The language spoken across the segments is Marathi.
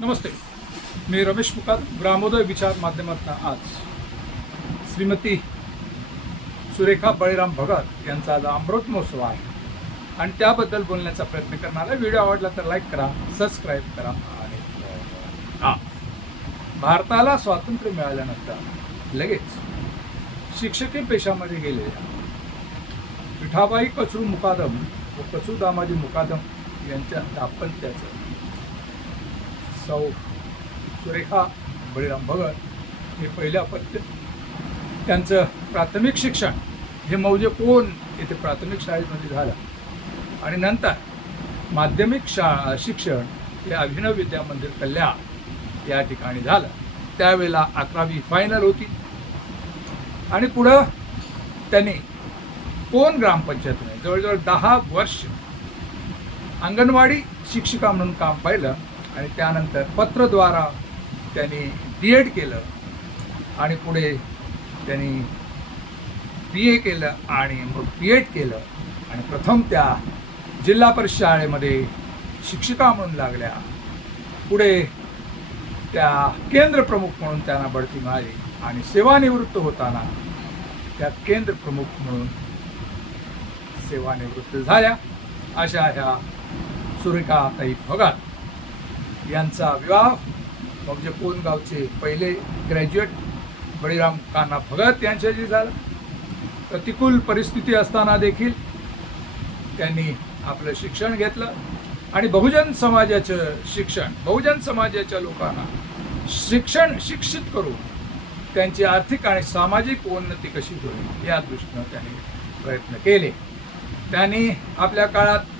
नमस्ते, मी रमेश मुकाद. ग्रामोदय विचार माध्यमातून आज श्रीमती सुरेखा बळीराम भगत यांचा आज अमृत महोत्सव आहे आणि त्याबद्दल बोलण्याचा प्रयत्न करणार आहे. व्हिडिओ आवडला तर लाईक करा, सबस्क्राईब करा आणि भारताला स्वातंत्र्य मिळाल्यानंतर लगेच शिक्षकी पेशामध्ये गेलेल्या विठाबाई कचरू मुकादम व कचरू दामाजी मुकादम यांच्या दाम्पत्याचं सौ सुरेखा बळीराम भगत हे पहिल्या अपत्य. त्यांचं प्राथमिक शिक्षण हे मौजे कोण येथे प्राथमिक शाळेमध्ये झालं आणि नंतर माध्यमिक शिक्षण हे अभिनव विद्या मंदिर कल्याण या ठिकाणी झालं. त्यावेळेला 11वी फायनल होती आणि पुढं त्यांनी कोण ग्रामपंचायतीने जवळजवळ 10 वर्ष अंगणवाडी शिक्षिका म्हणून काम पाहिलं आणि त्यानंतर पत्रद्वारा त्यांनी D.Ed केलं आणि पुढे त्यांनी BA केलं आणि मग B.Ed केलं आणि प्रथम त्या जिल्हा परिषद शाळेमध्ये शिक्षिका म्हणून लागल्या. पुढे त्या केंद्र प्रमुख म्हणून त्यांना बढती मिळाली आणि सेवानिवृत्त होताना त्या केंद्र प्रमुख म्हणून सेवानिवृत्त झाल्या. अशा ह्या सुरेखाताई भगत यांचा विवाह म्हणजे कोण गावचे पहिले ग्रॅज्युएट बळीराम कान्हा भगत यांच्याशी झाला. प्रतिकूल परिस्थिती असताना देखील त्यांनी आपलं शिक्षण घेतलं आणि बहुजन समाजाचं शिक्षण, बहुजन समाजाच्या लोकांना शिक्षित करून त्यांची आर्थिक आणि सामाजिक उन्नती कशी होईल या दृष्टीनं त्यांनी प्रयत्न केले. त्यांनी आपल्या काळात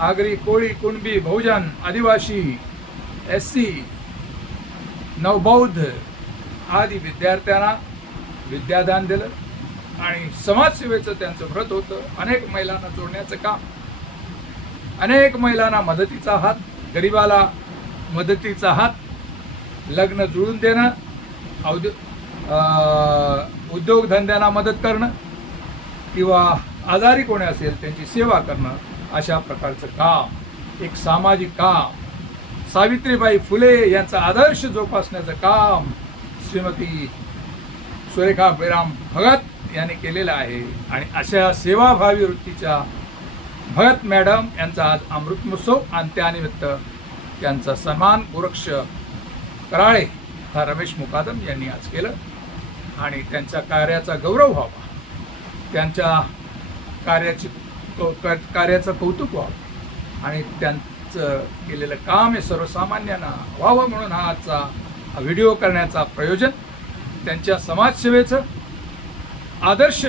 आगरी, कोळी, कुणबी, बहुजन, आदिवासी, SC, नवबौद्ध आदी विद्यार्थ्यांना विद्यादान दिलं आणि समाजसेवेचं त्यांचं व्रत होतं. अनेक महिलांना जोडण्याचं काम, अनेक महिलांना मदतीचा हात, गरिबाला मदतीचा हात, लग्न जुळून देणं, उद्योगधंद्यांना मदत करणं किंवा आजारी कोणी असेल त्यांची सेवा करणं, अशा प्रकारचं काम, एक सामाजिक काम, सावित्रीबाई फुले यांचा आदर्श जोपासण्याचं काम श्रीमती सुरेखा बळीराम भगत यांनी केलेलं आहे. आणि अशा सेवाभावी वृत्तीच्या भगत मॅडम यांचा आज अमृत महोत्सव आणि त्यानिमित्त त्यांचा सन्मान गोरक्ष कराळे हा रमेश मुकादम यांनी आज केलं आणि त्यांच्या कार्याचा गौरव व्हावा, त्यांच्या कार्याचं कौतुक व्हावं आणि त्यांचं केलेलं काम हे सर्वसामान्यांना व्हावं म्हणून हा आजचा व्हिडिओ करण्याचा प्रयोजन. त्यांच्या समाजसेवेचं आदर्श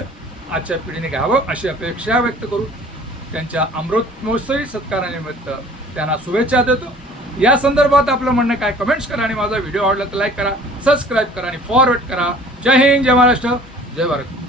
आजच्या पिढीने घ्यावं अशी अपेक्षा व्यक्त करून त्यांच्या अमृत महोत्सवी सत्कारानिमित्त त्यांना शुभेच्छा देतो. या संदर्भात आपलं म्हणणं काय कमेंट्स करा आणि माझा व्हिडिओ आवडला तर लाईक करा, सबस्क्राईब करा आणि फॉरवर्ड करा. जय हिंद, जय महाराष्ट्र, जय भारत.